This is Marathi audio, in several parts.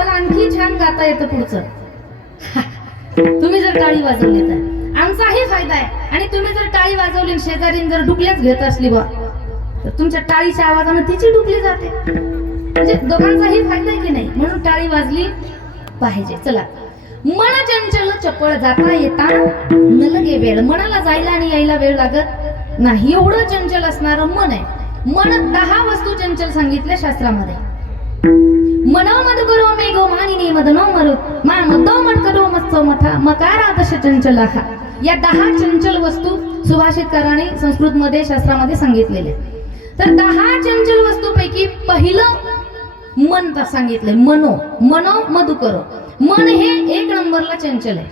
तुम्हाला आणखी छान गाता येतं पुढचं. तुम्ही जर टाळी वाजवली तर आमचाही फायदा आहे, आणि तुम्ही जर टाळी वाजवली शेजारीन जर डुकल्याच घेत असली बा तर तुमच्या टाळीच्या आवाजाने तिची डुकली जाते. म्हणजे दोघांचाही फायदा आहे की नाही, म्हणून टाळी वाजली पाहिजे. चला. मन चंचल चपळ जाता येता न लगे वेळ. मनाला जायला आणि यायला वेळ लागत नाही, एवढं चंचल असणारं मन आहे. मन 10 वस्तू चंचल सांगितल्या शास्त्रामध्ये. मनो मद करो मेघो मानिनी मदनो मरु मा मदो मड करो मत्सो मथा मकारा दश चंचला. या 10 चंचल वस्तू सुभाषितकाराने संस्कृत मध्ये शास्त्रामध्ये सांगितलेले. तर 10 चंचल वस्तूपैकी पहिलं मन सांगितले. मनो मधु करो. मन हे 1 नंबरला चंचल आहे.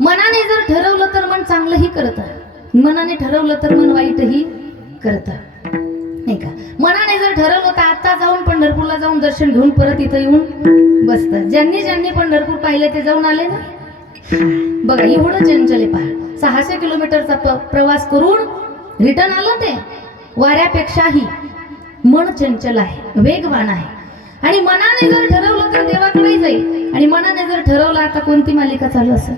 मनाने जर ठरवलं तर मन चांगलंही करतं, मनाने ठरवलं तर मन वाईटही करतं, नाही का. मनाने जर ठरवलं तर आता जाऊन पंढरपूरला जाऊन दर्शन घेऊन परत इथं येऊन बसतात. ज्यांनी पंढरपूर पाहिले ते जाऊन आले ना. बघा एवढं चंचल आहे. पहा 600 किलोमीटरचा प्रवास करून रिटर्न आलं ते. वाऱ्यापेक्षाही मन चंचल आहे, वेगवान आहे. आणि मनाने जर ठरवलं तर देवाकडे जाईल, आणि मनाने जर ठरवलं आता कोणती मालिका चालू असेल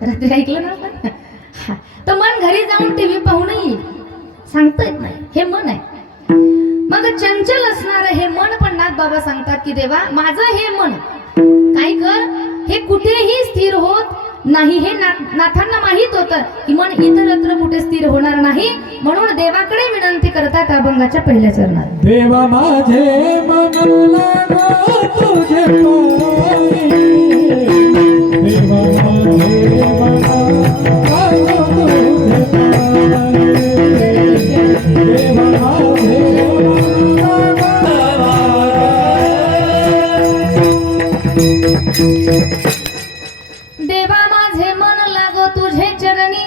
रात्री ऐकलं ना आपण, तर मन घरी जाऊन टीव्ही पाहून येईल, सांगता येत नाही. हे मन आहे. मग चंचल असणारं हे मन पण नाथ बाबा सांगतात की देवा माझं हे मन काय कर, हे कुठेही स्थिर होत नाही. हे नाथांना माहित होतं की मन इतरत्र कुठे स्थिर होणार नाही, म्हणून देवाकडे विनंती करतात अभंगाच्या पहिल्या चरणात. देवा माझे मन लागो तुझे पायी, देवा माझे मन लागो तुझे पायी, देवा माझे देवा माझे मन लागो तुझे चरणी,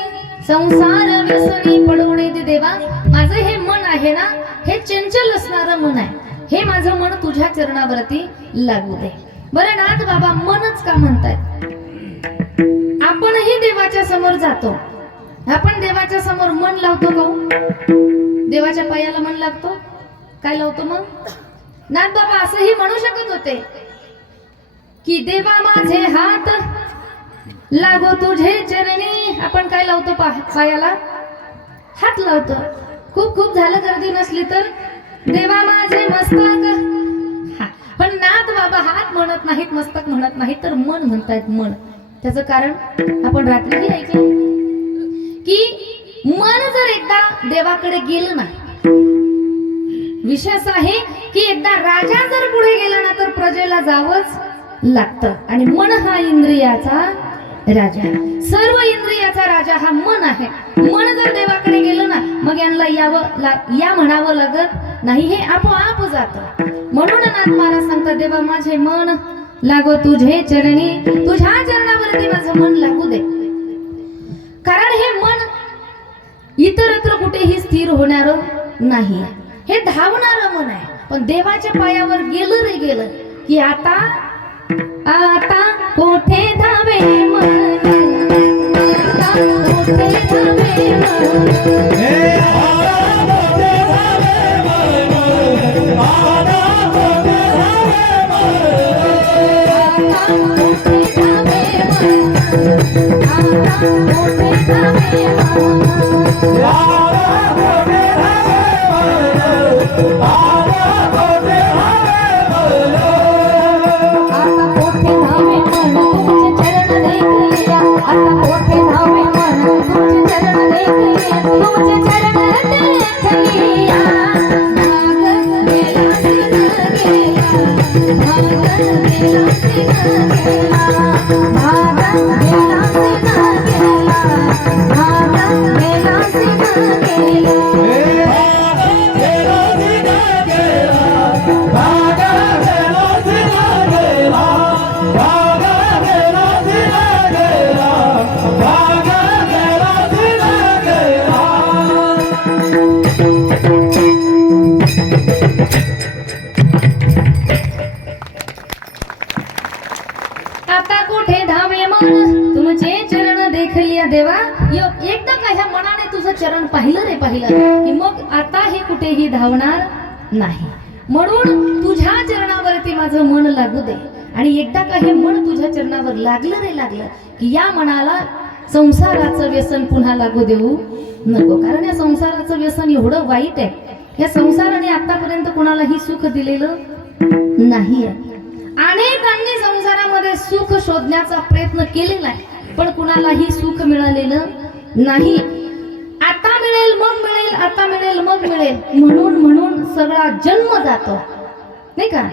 संसार व्यसनी पडू नये दे. देवा माझं हे मन आहे ना, हे चंचल असणारं मन आहे, हे माझं मन तुझ्या चरणावरती लागू दे. बरं नाथ बाबा मनच का म्हणतायत? आपणही देवाच्या समोर जातो, आपण देवाच्या समोर मन लावतो का? देवाच्या पायाला मन लागतो, काय लावतो मग? नाथ बाबा असंही म्हणू शकत होते की देवा माझे हात लागो तुझे चरणी. आपण काय लावतो? पायाला हात लावतो. खूप खूप झालं गर्दी नसली तर देवा माझे मस्तक. पण नाथ बाबा हात म्हणत नाहीत, मस्तक म्हणत नाहीत, तर मन म्हणतायत. मन त्याचं कारण आपण रात्रीही ऐकलं की मन जर एकदा देवाकडे गेलं ना, विषय असा आहे की एकदा राजा जर पुढे गेला ना तर प्रजेला जावंच लागतं. आणि मन हा इंद्रियाचा राजा, सर्व इंद्रियाचा राजा हा मन आहे. मन जर देवाकडे गेलं ना मग यांना या म्हणावं लागत नाही, हे आपोआप जातं. म्हणून नाथ महाराज सांगतात देवा माझे मन लागो तुझे चरणी, तुझ्या चरणावरती माझं मन लागू दे. कारण हे मन इतरत्र कुठेही स्थिर होणार नाही, हे धावणारं मन आहे. पण देवाच्या पायावर गेलं रे गेलं की आता कोठे धावे मन, आता कोठे धावे देवा. एकदा का ह्या मनाने तुझं चरण पाहिलं रे पाहिलं की मग आता हे कुठेही धावणार नाही. म्हणून तुझ्या चरणावरती माझं माझं मन लागू दे. आणि एकदा का हे मन तुझ्या चरणावर लागलं रे लागलं की या मनाला संसाराचं व्यसन पुन्हा लागू देऊ नको. कारण या संसाराचं व्यसन एवढं वाईट आहे. या संसाराने आतापर्यंत कोणालाही सुख दिलेलं नाही आहे. अनेकांनी संसारामध्ये सुख शोधण्याचा प्रयत्न केलेला आहे, पण कुणालाही सुख मिळालेलं नाही. आता मिळेल मग मिळेल, आता मिळेल मग मिळेल म्हणून म्हणून सगळा जन्म जातो, नाही का.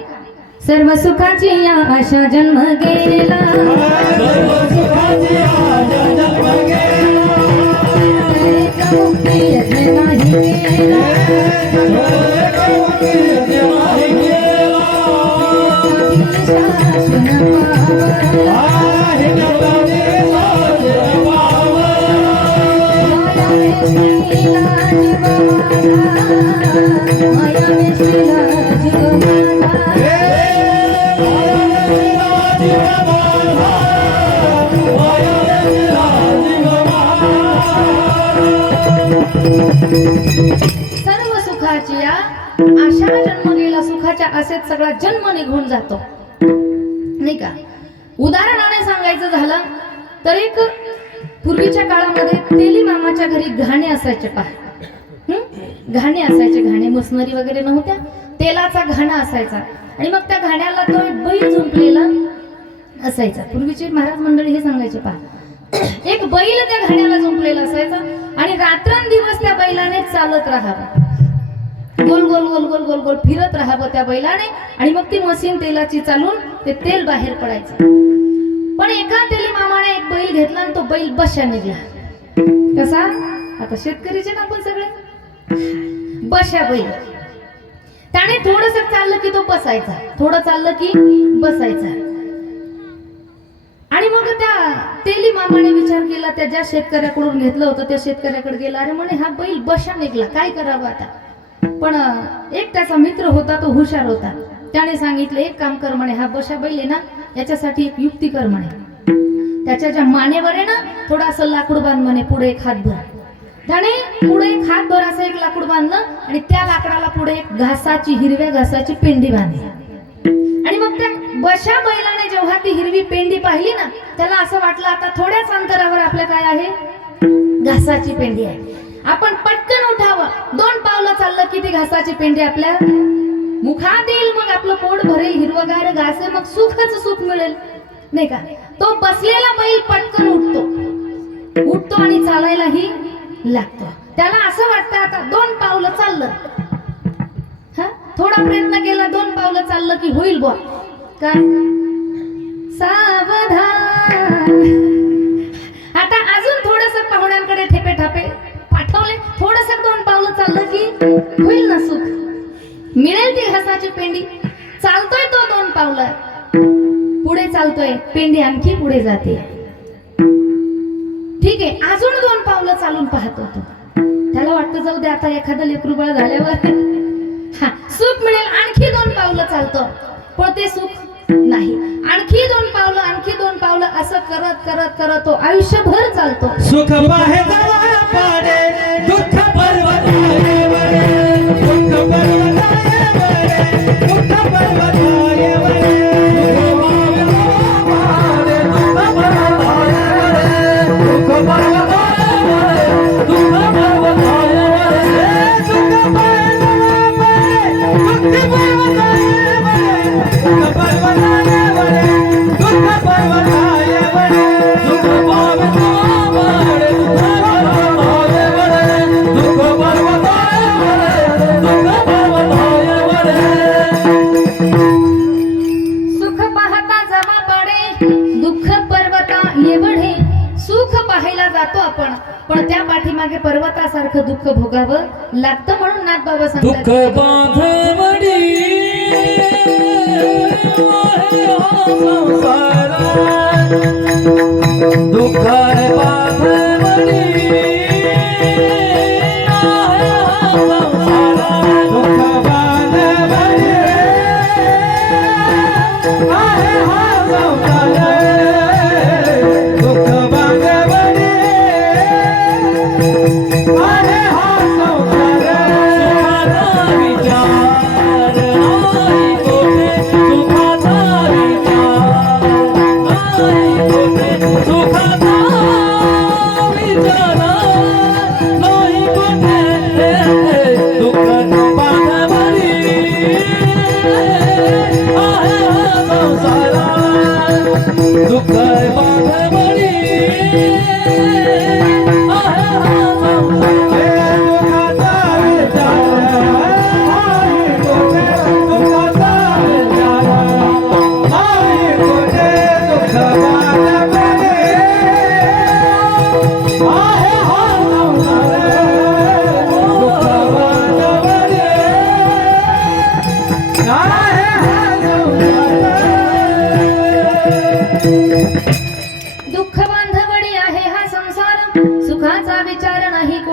सर्व सुखाची आशा जन्म गेला, सर्व सुखाची आशा जन्म गेला, मुक्ती येथे नाही गेला, मुक्ती येथे नाही गेला, शासन पावला, आहे नवले शासन पावला, माया वेशीला जीव माझा, माया वेशीला जीव माझा. सर्व सुखाची या आशा जन्म गेला, सुखाच्या आशेत सगळा जन्म निघून जातो, नाही का. उदाहरणाने सांगायचं झालं तर एक पूर्वीच्या काळामध्ये तेली मामाच्या घरी घाणे असायचे पहा. घाणे असायचे, घाणे मशनरी वगैरे नव्हत्या, तेलाचा घाणा असायचा. आणि मग त्या घाण्याला तो एक बैल झुंपलेला असायचा. पूर्वीचे महाराज मंडळी हे सांगायचे पहा, एक बैल त्या घाण्याला झुंपलेला असायचा आणि रात्रंदिवस त्या बैलाने चालत राहावं, गोल गोल गोल गोल गोल गोल फिरत राहावं त्या बैलाने. आणि मग ती मशीन तेलाची चालून ते तेल बाहेर पडायचं. पण एका तेली मामाने एक बैल घेतला आणि तो बैल बशा निघला. कसा? आता शेतकरीचे ना आपण सगळे, बशा बैल. त्याने थोडस चाललं की तो बसायचा, थोडं चाललं की बसायचा. आणि मग त्या तेली मामाने विचार केला, त्या ज्या शेतकऱ्याकडून घेतलं होतं त्या शेतकऱ्याकडे गेला. अरे म्हणे हा बैल बशा निघला, काय करावं आता. पण एक त्याचा मित्र होता, तो हुशार होता. त्याने सांगितलं एक काम कर म्हणे, हा बशा बैल आहे ना याच्यासाठी एक युक्ती कर म्हणे. त्याच्या ज्या मानेवर आहे ना थोडासा लाकूड बांध म्हणे, पुढे एक हातभर. त्याने पुढे एक हातभर असं एक लाकूड बांधलं आणि त्या लाकडाला पुढे एक घासाची, हिरव्या घासाची पेंडी बांधली. आणि मग त्या बशा बैलाने जेव्हा ती हिरवी पेंडी पाहिली ना, त्याला असं वाटलं आता थोड्याच अंतरावर आपल्या काय आहे, घासाची पेंडी आहे. आपण पटकन उठावं, 2 पावलं चाललं की ती घासाची पेंडी आपल्या मुखात येईल, मग आपलं पोट भरेल, हिरवगार घास आहे, मग सुखच सुख मिळेल, नाही का. तो बसलेला बैल पटकन उठतो आणि चालायलाही लागतो. त्याला असं वाटतं आता 2 पावलं चाललं, थोडा प्रयत्न केला, 2 पावलं चाललं की होईल बुवा. काय सावधान. आता अजून थोडस पाहुण्यांकडे ठेपे ठापे पाठवले, थोडस 2 पावलं चाललं की होईल ना सुख, मिळेल ती घासाची पेंडी. चालतोय तो 2 पावलं, पुढे चालतोय, पेंडी आणखी पुढे जाते. ठीक आहे, अजून 2 पावलं चालून पाहतो तो. त्याला वाटतं जाऊ दे आता एखादं लेकरू बाळ झाल्यावर सुख मिळेल. आणखी 2 पावलं चालतो, पण ते सुख नाही. आणखी 2 पावलं, आणखी 2 पावलं, असं करत करत करत तो आयुष्यभर चालतो. सुख पाहे जवळ पाडे, दुःख पर्वताये वळे, दुःख पर्वताये वळे, दुःख पर्वताये वळे, दुःख पर्वताये वळे, दुःख पर्वताये वळे, दुःख पर्वताये वळे, दुःख पर्वताये वळे, दुःख पर्वताये वळे, दुःख पर्वताये वळे, दुःख सुख पाहता जमा पडे, दुःख पर्वता येवढे. सुख पाहायला जातो आपण, पण त्या पाठीमागे पर्वतासारखं दुःख भोगावं लागतं. म्हणून नाथबाबा दुःख सांगतात, बांधवडी संसार, दुःख बांधवडी